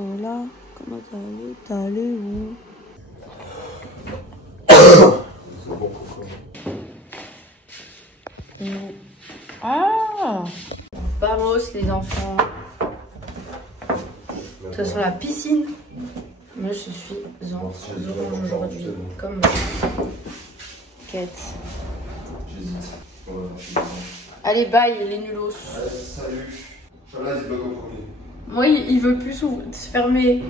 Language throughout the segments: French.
Hola, comment t'allais? T'es allé où? Ah! Vamos les enfants. Ce sera la piscine. Moi je suis en orange aujourd'hui. Comme quête. Allez, bye les nulos. Salut. Inch'Allah, il bloque au premier. Moi, il veut plus se fermer.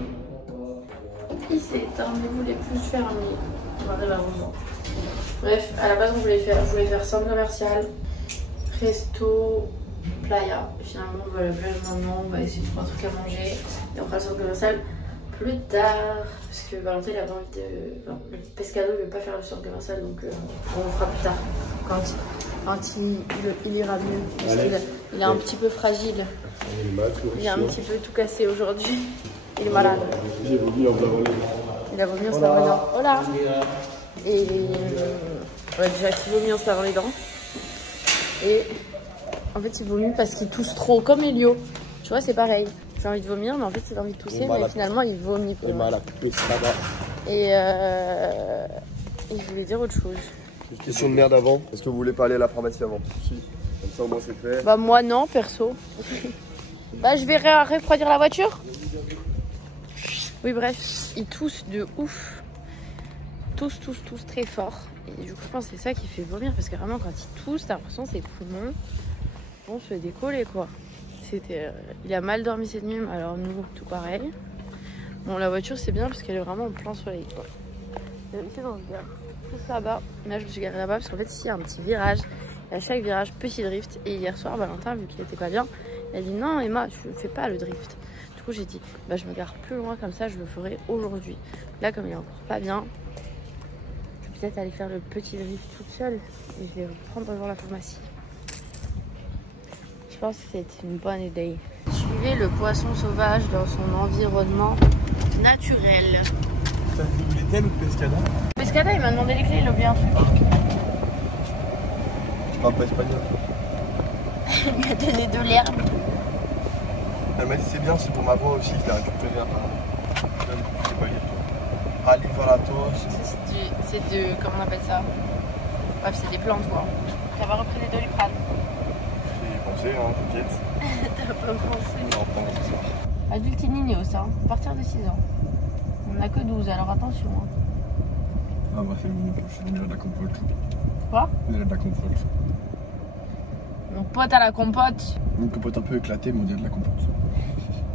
Il s'est éteint, mais il voulait plus se fermer. Bref, à la base, je voulais faire centre commercial, resto, playa. Et finalement, on va le plage maintenant. On va essayer de trouver un truc à manger. Et on fera le centre commercial plus tard. Parce que Valentin, il a pas envie de. Enfin, le petit pescado, il veut pas faire le centre commercial. Donc, on le fera plus tard. Quand il ira mieux. Parce qu'il est un petit peu fragile. Il est un petit peu tout cassé aujourd'hui. Il est malade. Il a vomi en se lavant les dents. Hola. Et déjà qu'il vomit en se lavant les dents. Et en fait il vomit parce qu'il tousse trop, comme Elio. Tu vois, c'est pareil. J'ai envie de vomir, mais en fait il a envie de tousser, mais finalement il vomit. Et je voulais dire autre chose. Une question de merde avant. Est-ce que vous voulez pas aller à la pharmacie avant? Si. Comme ça au moins c'est fait. Bah moi non, perso. Bah je vais refroidir la voiture. Oui bref, il tousse de ouf. Tous très fort. Et du coup je pense que c'est ça qui fait vomir. Parce que vraiment quand il tousse, t'as l'impression que ses poumons vont se décoller quoi. Il a mal dormi cette nuit, alors nous tout pareil. Bon la voiture c'est bien parce qu'elle est vraiment en plein soleil quoi. Ici dans ce gare, juste là-bas. Là je me suis garée là-bas parce qu'en fait ici il y a un petit virage. Et à chaque virage, petit drift. Et hier soir, Valentin, vu qu'il était pas bien, il a dit non Emma, je fais pas le drift. Du coup j'ai dit bah je me gare plus loin comme ça, je le ferai aujourd'hui. Là comme il est encore pas bien, je vais peut-être aller faire le petit drift toute seule. Et je vais reprendre devant la pharmacie. Je pense que c'est une bonne idée. Suivez le poisson sauvage dans son environnement naturel. Ça vous voulez tel ou pescada? Pescada, il m'a demandé les clés, il a oublié un truc. Je parle pas espagnol. Il m'a donné de l'herbe. Elle m'a dit c'est bien, c'est pour ma voix aussi, je l'ai récupéré à part. Je sais pas lire toi. Alivaratos. C'est de. Comment on appelle ça? Bref, c'est des plantes quoi. J'avais repris les Doliprane. J'y ai pensé, hein, t'inquiète. T'as pas pensé? On va en prendre ce soir. Adulte et Nino, ça, à partir de 6 ans. On n'a que 12, alors attention. Hein. Ah bah c'est bon, je suis déjà de la compote. Quoi? Déjà de la compote. Mon pote à la compote. Une compote un peu éclatée, mais on dirait de la compote.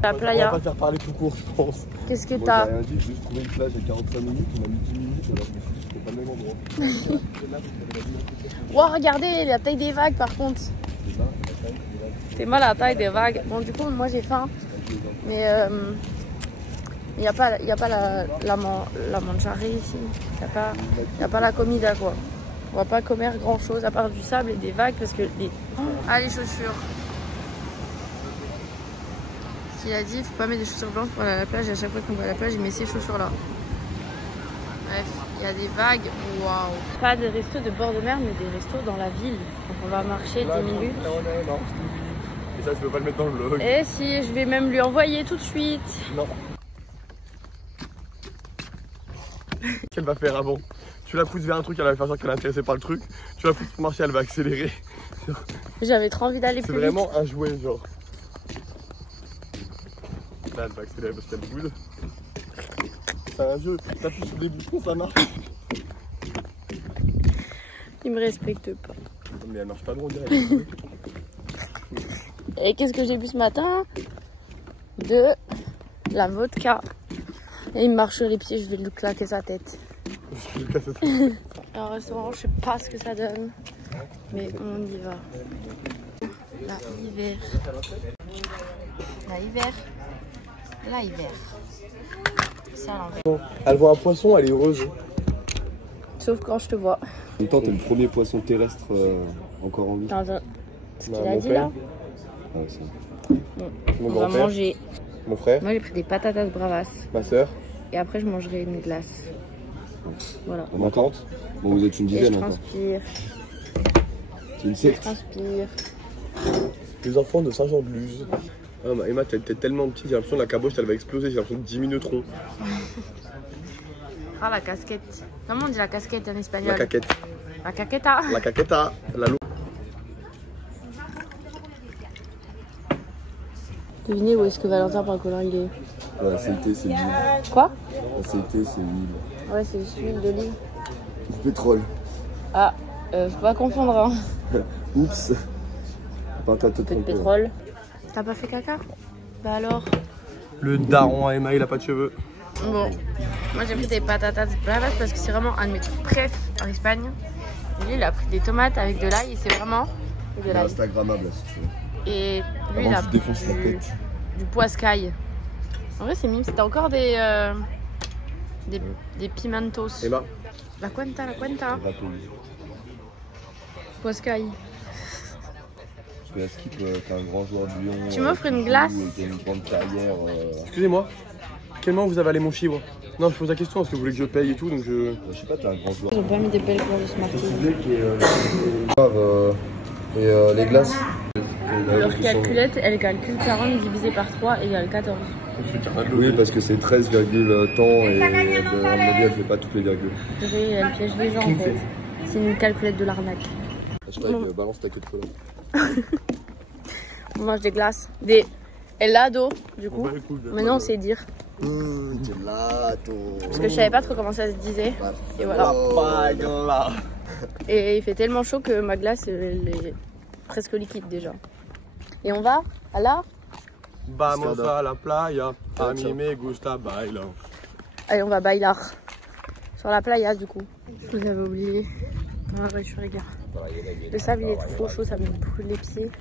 La playa. On va pas faire parler tout court, je pense. Qu'est-ce que Moi, t'as? j'ai rien dit, j'ai juste trouvé une plage à 45 minutes, on a mis 10 minutes, alors je me suis dit que c'était pas le même endroit. Wow, regardez la taille des vagues par contre. C'est ça, la taille des vagues. C'est mal la taille des vagues. Bon, du coup, moi j'ai faim. Mais il n'y a pas la mangiare ici. Il n'y a pas la comida quoi. On va pas commettre grand chose à part du sable et des vagues parce que les. Ah, les chaussures. Il a dit, il faut pas mettre des chaussures blanches pour aller à la plage. Et à chaque fois qu'on va à la plage, il met ces chaussures là. Bref, il y a des vagues. Waouh. Pas des restos de bord de mer, mais des restos dans la ville. Donc on va marcher 10 minutes. Non, et ça, je peux pas le mettre dans le vlog. Et si, je vais même lui envoyer tout de suite. Non. Qu'elle va faire avant? Tu la pousses vers un truc, elle va faire genre qu'elle est intéressée par le truc. Tu la pousses pour marcher, elle va accélérer. J'avais trop envie d'aller plus vite. C'est vraiment un jouet, genre. Là, elle va accélérer parce qu'elle boude. C'est un jeu, t'appuies sur des boutons, ça marche. Il me respecte pas. Mais elle marche pas loin, on dirait. Et qu'est-ce que j'ai bu ce matin? De la vodka. Et il me marche sur les pieds, je vais lui claquer sa tête. Alors, restaurant, je sais pas ce que ça donne. Mais on y va. Là, hiver. Là, hiver. Là, hiver. Ça à l'envers. Elle voit un poisson, elle est heureuse. Sauf quand je te vois. En même temps, t'es le premier poisson terrestre encore en vie. Attends, ce qu'il a dit là. Ah, ouais, Bon, mon on va grand-père. manger. Mon frère. Moi, j'ai pris des patatas bravas. Ma soeur. Et après, je mangerai une glace. Voilà. Ma tante. Bon, vous êtes une Et je dizaine encore. transpire. C'est une Je secte. transpire. Les enfants de Saint-Jean-de-Luz. Ah, bah, Emma, t'es tellement petite, j'ai l'impression que la caboche elle va exploser, j'ai l'impression de 10 minutes rond. Ah, la casquette. Comment on dit la casquette en espagnol? La caquette. La caqueta. La caqueta, la loupe. Devinez où est-ce que Valentin Pacolin il est? La CIT c'est l'huile. Quoi? La CIT c'est l'huile. Ouais, c'est l'huile d'olive. Du pétrole. Ah, faut pas confondre, hein. Oups. Pas Un peu de pétrole. T'as pas fait caca? Bah alors? Le daron à Emma, il a pas de cheveux. Bon, moi j'ai pris des patatas bravas parce que c'est vraiment un de mes trucs préf en Espagne. Lui il a pris des tomates avec de l'ail et c'est vraiment de l'ail. Instagrammable là si tu veux. Et lui il a pris du poiscaille. En vrai c'est mime, c'était encore des pimentos. Emma. La cuenta. Poiscaille. Parce que Skip, t'es un grand joueur de Lyon. Tu m'offres une glace? T'as une grande carrière. Excusez-moi, quel moment vous avez allé mon chibre? Non, je pose la question parce que vous voulez que je paye et tout, donc je sais pas, t'es un grand joueur. J'ai pas mis des belles couleurs de ce marqué. Et les glaces. Leur calculette, elle calcule 40 divisé par 3 égale 14. Oui, parce que c'est 13, tant et à mon avis, elle fait pas toutes les virgules. Elle piège les gens en fait. C'est une calculette de l'arnaque. Je sais pas, balance ta queue de cola. On mange des glaces. Des helado, du coup. Maintenant, on sait dire. Gelato. Parce que je savais pas trop comment ça se disait. Et voilà. Et il fait tellement chaud que ma glace, elle est presque liquide déjà. Et on va à la... Vamos a la playa, a mí me gusta bailar. Allez, on va bailar. Sur la playa, du coup. Je vous avais oublié. Dans la voiture, les gars. Le sable, il est trop chaud, ça me brûle les pieds.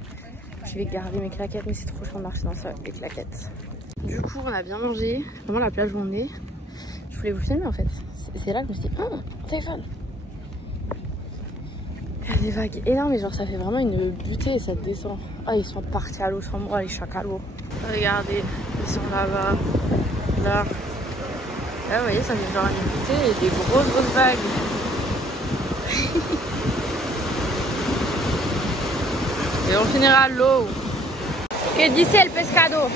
Je vais garder mes claquettes, mais c'est trop chaud de marcher dans ça avec les claquettes. Du coup, on a bien mangé. Vraiment, la plage où on est. Je voulais vous filmer en fait. C'est là que je me suis dit, oh, téléphone. Il y a des vagues énormes, mais genre ça fait vraiment une butée et ça descend. Ah, ils sont partis à l'eau sans moi, les chacalos. Regardez, ils sont là-bas. Là. Là, vous voyez, ça fait genre une butée et des grosses vagues. Et on finira à l'eau. Que dice el pescado?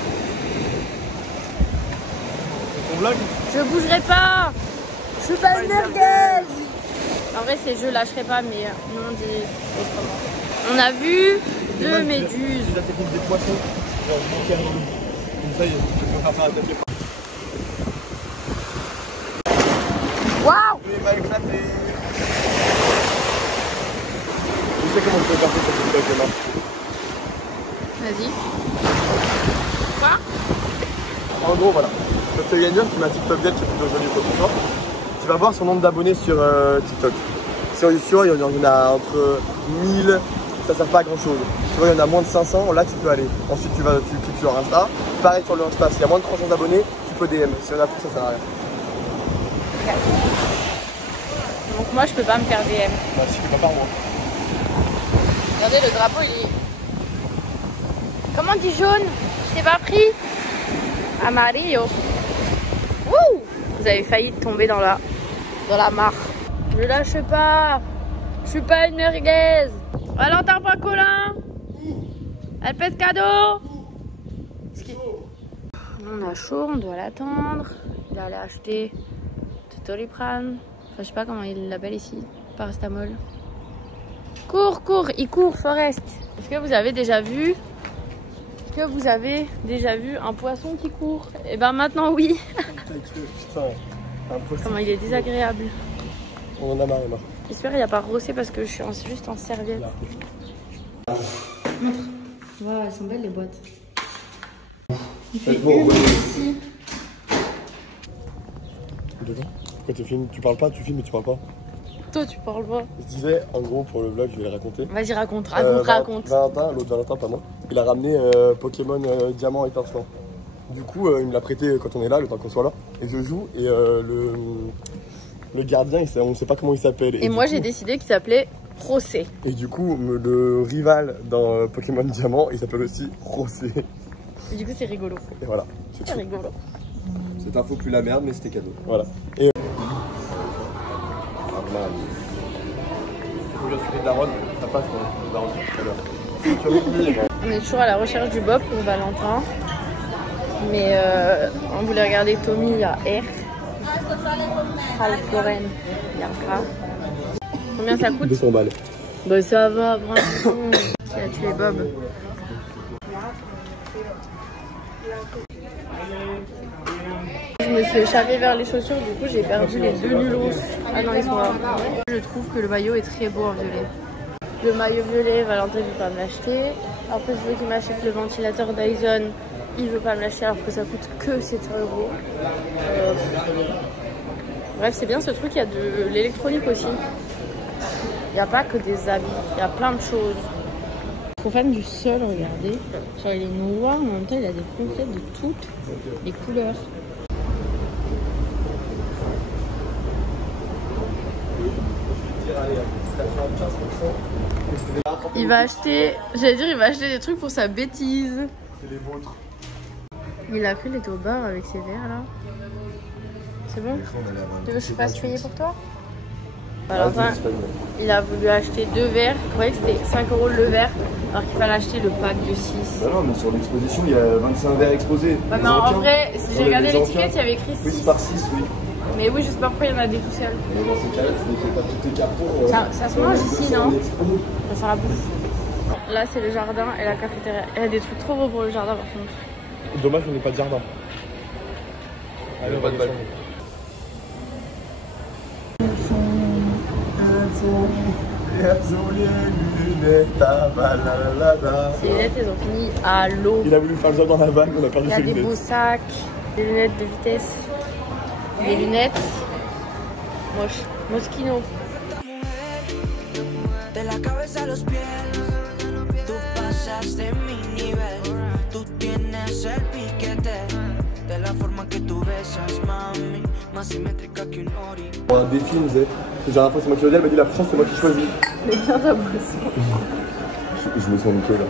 On blague? Je bougerai pas. Je suis pas une merguez. En vrai, c'est je lâcherai pas, mais nous on dit autrement. On a vu 2 méduses. C'est la technique des poissons. Genre, comme ça, je peux faire la tête. Waouh! Je sais comment je peux faire ça sur TikTok, Emma. Vas-y. Quoi? En gros, voilà. C'est Yannick qui m'a TikTok d'elle, qui est plutôt jolie pour tout ça. Tu vas voir son nombre d'abonnés sur TikTok. Sur YouTube, il y en a entre 1000, ça sert pas à grand chose. Tu vois, il y en a moins de 500, là tu peux aller. Ensuite, tu cliques sur Insta. Pareil sur le Insta, s'il y a moins de 300 abonnés, tu peux DM. Si on a plus, ça sert à rien. Donc, moi je peux pas me faire DM. Bah, si, pas par moi. Regardez, le drapeau il est. Comment on dit jaune? Je t'ai pas pris? Amarillo. Wouh! Vous avez failli tomber dans la mare. Je lâche pas. Je suis pas une merguez. Valentin Pacolin. El pescado. On a chaud, on doit l'attendre. Il allait acheter du Doliprane. Enfin, je sais pas comment il l'appelle ici. Paracétamol. Cours, il court, Forest. Est-ce que vous avez déjà vu un poisson qui court? Et ben maintenant oui. Putain, impossible. Comment il est désagréable. On en a marre, Emma. J'espère qu'il n'y a pas rossé parce que je suis juste en serviette. Montre. Voilà, elles sont belles les boîtes. Il fait humide ici. Pourquoi tu filmes? Tu parles pas, tu filmes mais tu parles pas. Toi tu parles pas. Je disais, en gros, pour le vlog, je vais le raconter. Vas-y, raconte. Valentin, l'autre Valentin, pas moi. Il a ramené Pokémon Diamant étincelant. Du coup, il me l'a prêté quand on est là, le temps qu'on soit là. Et je joue, et le gardien, on sait pas comment il s'appelle. Et moi, j'ai décidé qu'il s'appelait Rosé. Et du coup, le rival dans Pokémon Diamant, il s'appelle aussi Rosé. Et du coup, c'est rigolo. Et voilà. C'est rigolo. Cette info plus la merde, mais c'était cadeau. Voilà. Et faut que je suis Daron, ça passe quand je suis Daron tout à l'heure. On est toujours à la recherche du bob pour Valentin. Mais on voulait regarder Tommy à R. Ralph Lauren, il y a un cas. Combien ça coûte? 200 balles. Bah ça va, vraiment. Qui a tué Bob? Je me suis échappée vers les chaussures, du coup j'ai perdu les 2 nulos. Ah non, ils sont là. Je trouve que le maillot est très beau en violet. Le maillot violet, Valentin ne veut pas me l'acheter. Après je veux qu'il m'achète le ventilateur Dyson. Il veut pas me l'acheter alors que ça coûte que 700 €. Bref, c'est bien ce truc, il y a de l'électronique aussi. Il n'y a pas que des habits, il y a plein de choses. Je suis trop fan du sol, regardez. Genre il est noir, mais en même temps il a des reflets de toutes les couleurs. Il va acheter, j'allais dire il va acheter des trucs pour sa bêtise. C'est les vôtres. Il a cru qu'il était au bar avec ses verres là. C'est bon? Tu veux que je fasse payer pour toi? Valentin, il a voulu acheter 2 verres. Il croyait que c'était 5 € le verre, alors qu'il fallait acheter le pack de 6. Bah non, mais sur l'exposition, il y a 25 verres exposés. Bah non, en vrai, si j'ai regardé l'étiquette, il y avait écrit 6. Oui, c'est par 6, oui. Mais oui, je sais pas pourquoi il y en a des tout seuls. Mais dans ces cas-là, tu ne fais pas tous tes cartons. Ça se mange ici, non? Ça sent la bouffe. Là, c'est le jardin et la cafétéria. Il y a des trucs trop beaux pour le jardin, par contre. Dommage qu'on n'ait pas de jardin. Allez, on va de balle. Ces lunettes, elles ont fini à l'eau. Il a voulu faire le jardin dans la vanne, on a perdu Il y a ses des lunettes. beaux sacs, des lunettes de vitesse, des lunettes moches, Moschino. De la cabeza a los pies, tú pasaste mi nivel. Tú tienes el piquete, de la forma que tú besas, mami, más simétrica que un ori. Un défi, il me disait. La dernière fois, c'est moi qui le dis, elle m'a dit la prochaine, c'est moi qui choisis. Mais bien ta boisson. Je me sens nickel là.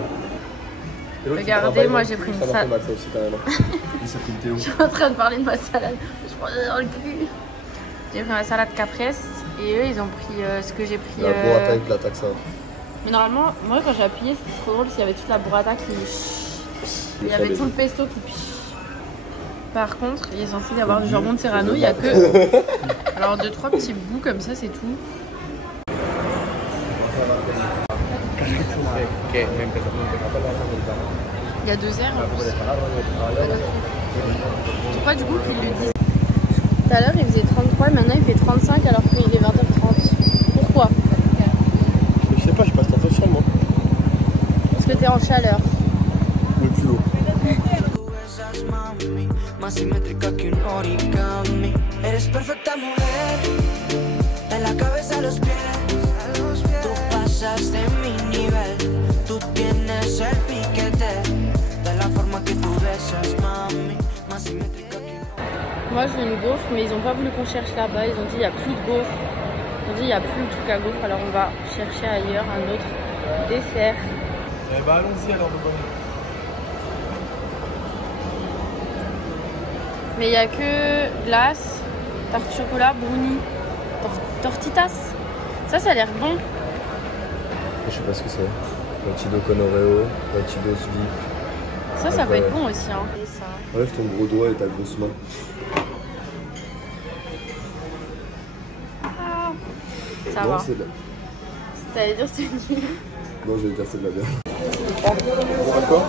Regardez, moi j'ai pris une salade. Ça aussi quand même. Il s'appelle Théo. Je suis en train de parler de ma salade. Je prends dans le cul. J'ai pris ma salade caprese et eux ils ont pris ce que j'ai pris. La burrata avec la taxa. Mais normalement, moi quand j'ai appuyé c'était trop drôle s'il y avait toute la burrata qui. Il y avait tout le pesto qui. Par contre, il est censé y avoir du jambon de Serrano, il n'y a que. Alors 2-3 petits bouts comme ça, c'est tout. Il y a 2 airs en plus. Je crois du coup qu'ils le disent. Tout à l'heure il faisait 33 et maintenant il fait 35 alors qu'il est 20h30. Pourquoi? Je sais pas, je passe ton sur moi. Parce que t'es en chaleur. Le plus haut. Más simétrica que un origami. Eres perfecta mujer, de la cabeza a los pies. Tú pasas de mi nivel, tú tienes el piquete, de la forma que tú besas, mami. Más simétrica que un. Moi je veux une gaufre, mais ils ont pas voulu qu'on cherche là-bas. Ils ont dit il n'y a plus de gaufre. Ils ont dit il n'y a plus de truc à gaufre, alors on va chercher ailleurs un autre dessert. Eh bah allons-y alors, de bonne. Mais il n'y a que glace, tarte chocolat, brownie, tortitas. Ça a l'air bon. Je sais pas ce que c'est. Batido con Oreo, batido sweet. Ça peut être bon aussi. Hein. Et ça. Enlève ton gros doigt et ta grosse main. Ah, ça Non, va. c'est de la... T'allais dire c'est nul. Non, j'allais dire c'est de la bière. On va quoi?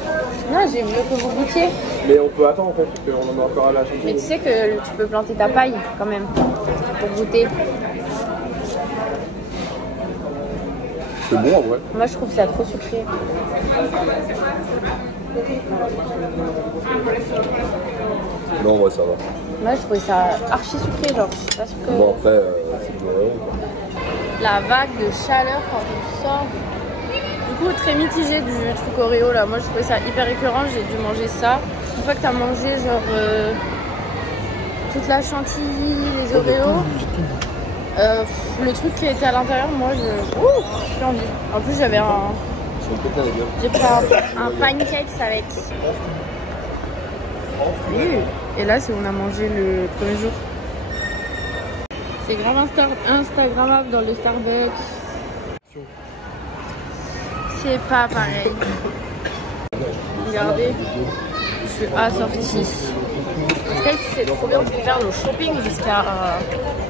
Non, j'ai voulu que vous goûtiez. Mais on peut attendre en fait, parce qu'on en a encore à la chanson. Mais tu sais que tu peux planter ta paille quand même pour goûter. C'est bon en vrai. Moi je trouve ça trop sucré. Non, en vrai, ça va. Moi je trouvais ça archi sucré, genre je suis pas sûre que... Bon, après, c'est du Oreo quoi. La vague de chaleur quand on sort. Du coup, très mitigé du truc Oreo là. Moi je trouvais ça hyper écœurant, j'ai dû manger ça. Une fois que t'as mangé genre toute la chantilly, les Oreos, le truc qui était à l'intérieur, moi j'ai plus envie. En plus j'avais un... J'ai pris un pancake avec. Et là c'est où on a mangé le premier jour. C'est grave Instagrammable dans le Starbucks. C'est pas pareil. Regardez, je suis assortie. En tout cas, c'est trop bien de faire le shopping jusqu'à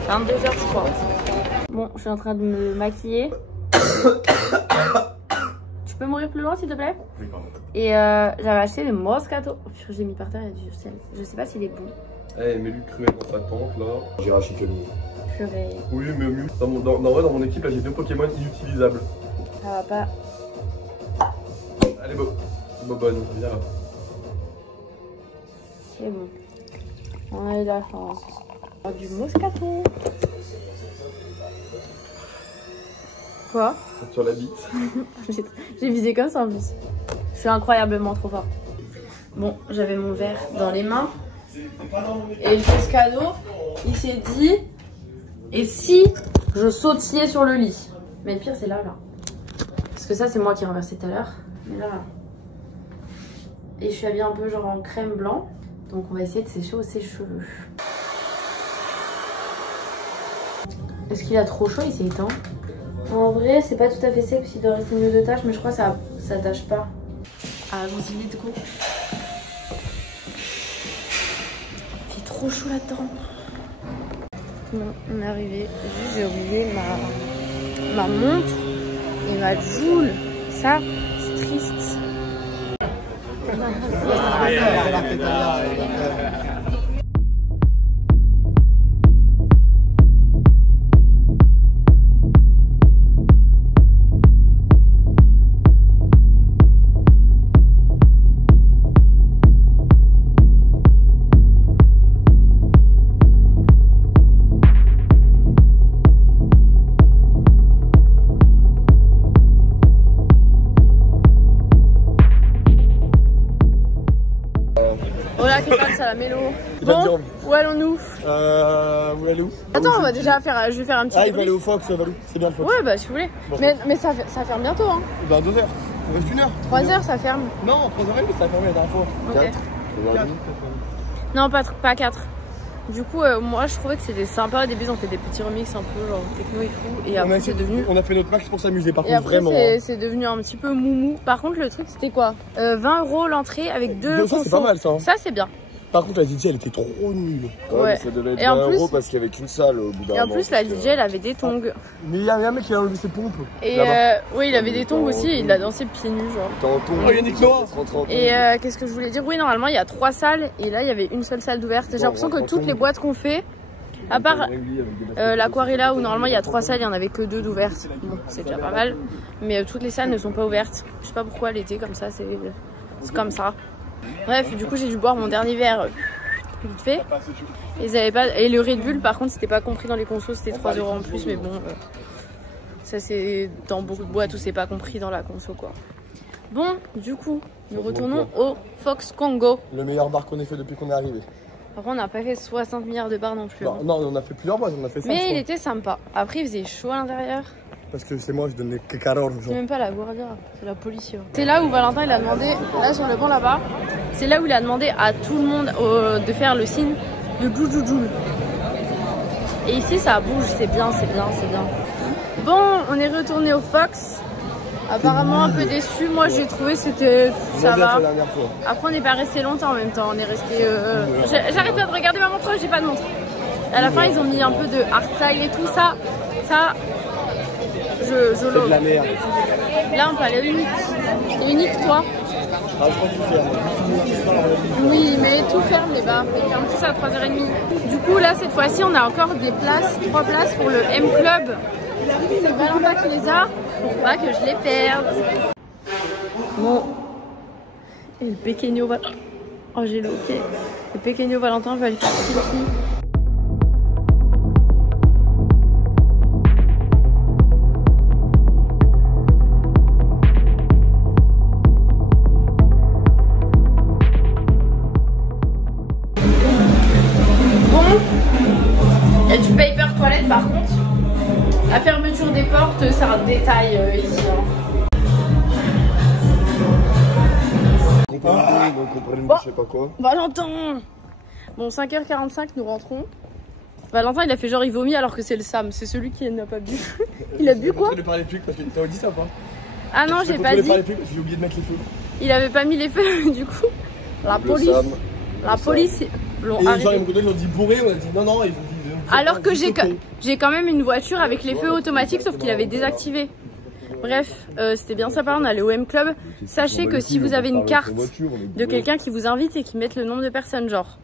22h, je crois. Bon, je suis en train de me maquiller. Tu peux mourir plus loin, s'il te plaît? Oui, pardon. Et j'avais acheté le Moscato. Oh, j'ai mis par terre, il y a du sel. Je sais pas s'il est bon. Eh, mets-lui cruel dans sa tente là. J'ai racheté que lui. Purée. Oui, mais mieux. Dans mon équipe, là, j'ai 2 Pokémon inutilisables. Ça va pas. Allez, Bobonne, viens là. C'est bon. On a eu la chance. Du Moscato. Quoi? Sur la bite. J'ai visé comme ça en plus. Je suis incroyablement trop forte. Bon, j'avais mon verre dans les mains. Et le Moscato, il s'est dit... Et si je sautillais sur le lit? Mais le pire, c'est là. Parce que ça, c'est moi qui ai renversé tout à l'heure. Mais là. Et je suis habillée un peu genre en crème blanc. Donc on va essayer de sécher ses cheveux. Est-ce qu'il a trop chaud? Il s'est éteint. En vrai, c'est pas tout à fait sec parce qu'il doit rester une ou deux taches, mais je crois que ça tâche pas. Ah, j'en dis vite, go. Il fait trop chaud là-dedans. Bon, on est arrivé. Juste, j'ai oublié ma montre et ma Joule. Ça, c'est triste. À la mélo. Bon, où allons-nous? Où allons-nous? Attends, on va déjà faire, je vais faire un petit. Ah, il va aller au Fox, Valou. C'est bien le Fox. Ouais, bah si vous voulez. Bon. Mais ça ferme bientôt, hein. Dans 2 heures. Il reste 1 heure. 3 heures, ça ferme. Non, 3 heures, mais ça a fermé la dernière fois. Ok. 4. Non, pas 4. Du coup, moi je trouvais que c'était sympa. Au début, on fait des petits remixes un peu genre techno et tout. Et après, c'est devenu. On a fait notre max pour s'amuser, par et contre, après, vraiment. C'est devenu un petit peu moumou. Par contre, le truc, c'était quoi? 20 € l'entrée avec 2 Ça, c'est pas mal, ça. Hein. Ça, c'est bien. Par contre, la DJ, elle était trop nulle. Ouais, ça devait être 20 € parce qu'il y avait qu'une salle au bout d'un moment. Et en plus, la DJ, elle avait des tongs. Mais il y a un mec qui a enlevé ses pompes. Et oui, il avait des tongs aussi. Il a dansé pieds nus, genre. Oh, Yannick Noah. Et qu'est-ce que je voulais dire? Oui, normalement, il y a 3 salles. Et là, il y avait une seule salle d'ouverte. J'ai l'impression que toutes les boîtes qu'on fait, à part l'Aquarella où normalement il y a 3 salles, il n'y en avait que 2 d'ouvertes. Bon, c'est déjà pas mal. Mais toutes les salles ne sont pas ouvertes. Je sais pas pourquoi l'été comme ça, c'est comme ça. Bref, du coup, j'ai dû boire mon dernier verre vite fait. Ils avaient pas... Et le Red Bull, par contre, c'était pas compris dans les consos, c'était 3 € en plus. Mais bon, ça c'est dans beaucoup de boîtes où c'est pas compris dans la conso, quoi. Bon, du coup, nous retournons au Fox Congo. Le meilleur bar qu'on ait fait depuis qu'on est arrivé. Par contre, on n'a pas fait 60 milliards de bars non plus. Non, hein. Non, on a fait plusieurs boîtes, on a fait 5. Mais il était sympa. Après, il faisait chaud à l'intérieur. Parce que c'est moi, je donne les cacaroles aux gens. C'est même pas la Guardia, c'est la police. C'est là où Valentin il a demandé, là sur le banc là-bas, c'est là où il a demandé à tout le monde de faire le signe de Gloujoujou. Et ici ça bouge, c'est bien, c'est bien, c'est bien. Bon, on est retourné au Fox. Apparemment un peu déçu, moi j'ai trouvé c'était ça va. Après on n'est pas resté longtemps en même temps, on est resté. J'arrête pas de regarder ma montre, j'ai pas de montre. À la fin ils ont mis un peu de hardstyle et tout ça. Ça. C'est de la merde. Là on peut aller unique. C'est unique toi? Ah, je crois qu'il ferme. Oui, mais tout ferme les bars. Ils ferment tous à 3h30. Du coup là cette fois-ci on a encore des places, 3 places pour le M Club. C'est Valentin qui les a pour pas que je les perde. Bon. Et le Pequeño Valentin. Oh j'ai le ok. Le Pequeño Valentin va aller faire pipi. Il y a du paper toilette par contre. La fermeture des portes, c'est un détail ici. Bon, je sais pas quoi. Valentin. Bon, 5h45, nous rentrons. Valentin, il a fait genre il vomit alors que c'est le Sam. C'est celui qui n'a pas bu. Il a bu quoi? Ne parlez plus parce que t'as dit ça pas. Ah non, j'ai pas dit. J'ai oublié de mettre les feux. Il avait pas mis les feux, du coup. La police. La police. Et les gens, ils ont dit bourré, on a dit non, non, ils ont dit. Alors que j'ai quand même une voiture avec les feux automatiques, sauf qu'il avait désactivé. Bref, c'était bien sympa, on allait au M-Club. Sachez que si vous avez une carte de quelqu'un qui vous invite et qui met le nombre de personnes, genre.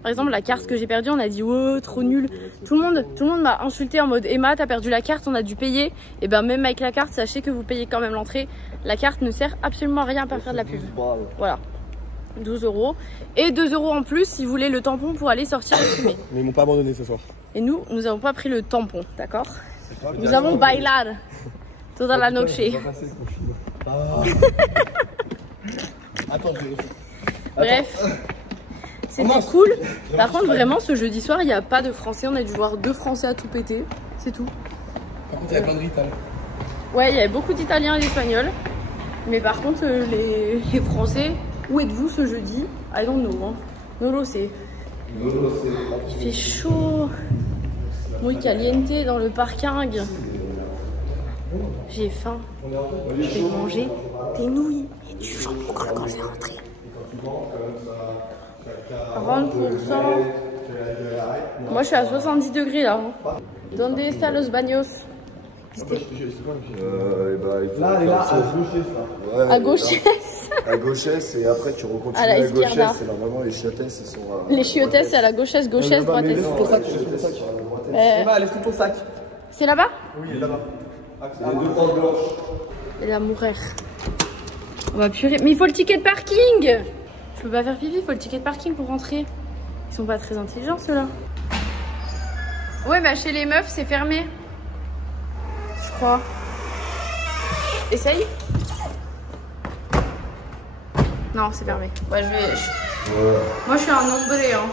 Par exemple, la carte que j'ai perdue, on a dit oh, trop nul. Tout le monde m'a insulté en mode Emma, t'as perdu la carte, on a dû payer. Et ben même avec la carte, sachez que vous payez quand même l'entrée. La carte ne sert absolument à rien à faire de la pub. Voilà. 12 €. Et 2 € en plus si vous voulez le tampon pour aller sortir et fumer. Mais ils m'ont pas abandonné ce soir. Et nous n'avons pas pris le tampon, d'accord? Nous avons bailar toda la noche. Attends, bref, c'était cool. Par contre, vraiment, ce jeudi soir, il n'y a pas de français. On a dû voir 2 français à tout péter. C'est tout. Par contre, il y avait plein de d'Italiens. Ouais, il y avait beaucoup d'Italiens et d'Espagnols. Mais par contre, les Français, où êtes-vous ce jeudi? I don't know. Hein. No lo sé. Il fait chaud. Muy caliente dans le parking. J'ai faim. Je vais manger des nouilles et du jambon quand je vais rentrer. 30%. Moi je suis à 70 degrés là. Donde está los baños? Là, à gauche. À gauchesse et après tu recontinues à la gauchesse et normalement les chiottesses ils sont les chiottesses c'est à la gauchesse, gauchesse, droitesse. Emma, laisse ton sac. C'est là-bas? Oui, là-bas. les deux portes blanches. Et la mourir. On va purer. Mais il faut le ticket de parking. Je peux pas faire pipi, il faut le ticket de parking pour rentrer. Ils sont pas très intelligents ceux-là. Ouais, bah chez les meufs c'est fermé. Je crois. Essaye. Non, c'est fermé. Ouais, je vais. Moi je suis un nombré. Hein.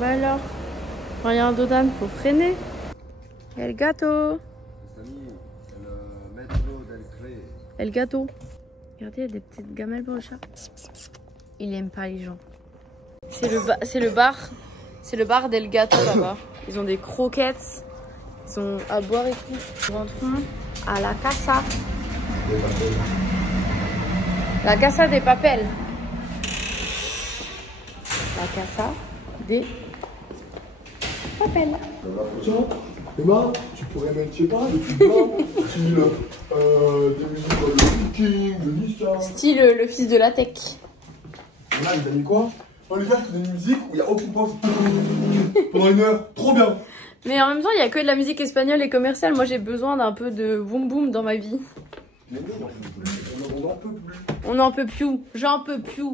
Bah alors. Quand il y a un dodan, faut freiner. El gato. El gato. Regardez, il y a des petites gamelles pour le chat. Il aime pas les gens. C'est le bar d'El Gato là-bas. Ils ont des croquettes. Ils ont à boire et tout. Nous rentrons à la casa. La casa des papels. La casa des papels. Emma, tu pourrais mettre, je sais pas, des trucs blancs, style des musiques de Viking, de Nisha. Style le fils de la tech. Là, il a mis quoi? Oh les gars, c'est une musique où il n'y a aucune pause. Pendant 1 heure, trop bien. Mais en même temps, il n'y a que de la musique espagnole et commerciale. Moi, j'ai besoin d'un peu de boum boum dans ma vie. Mais non, on n'en peut plus. On n'en peut plus. J'en peux plus.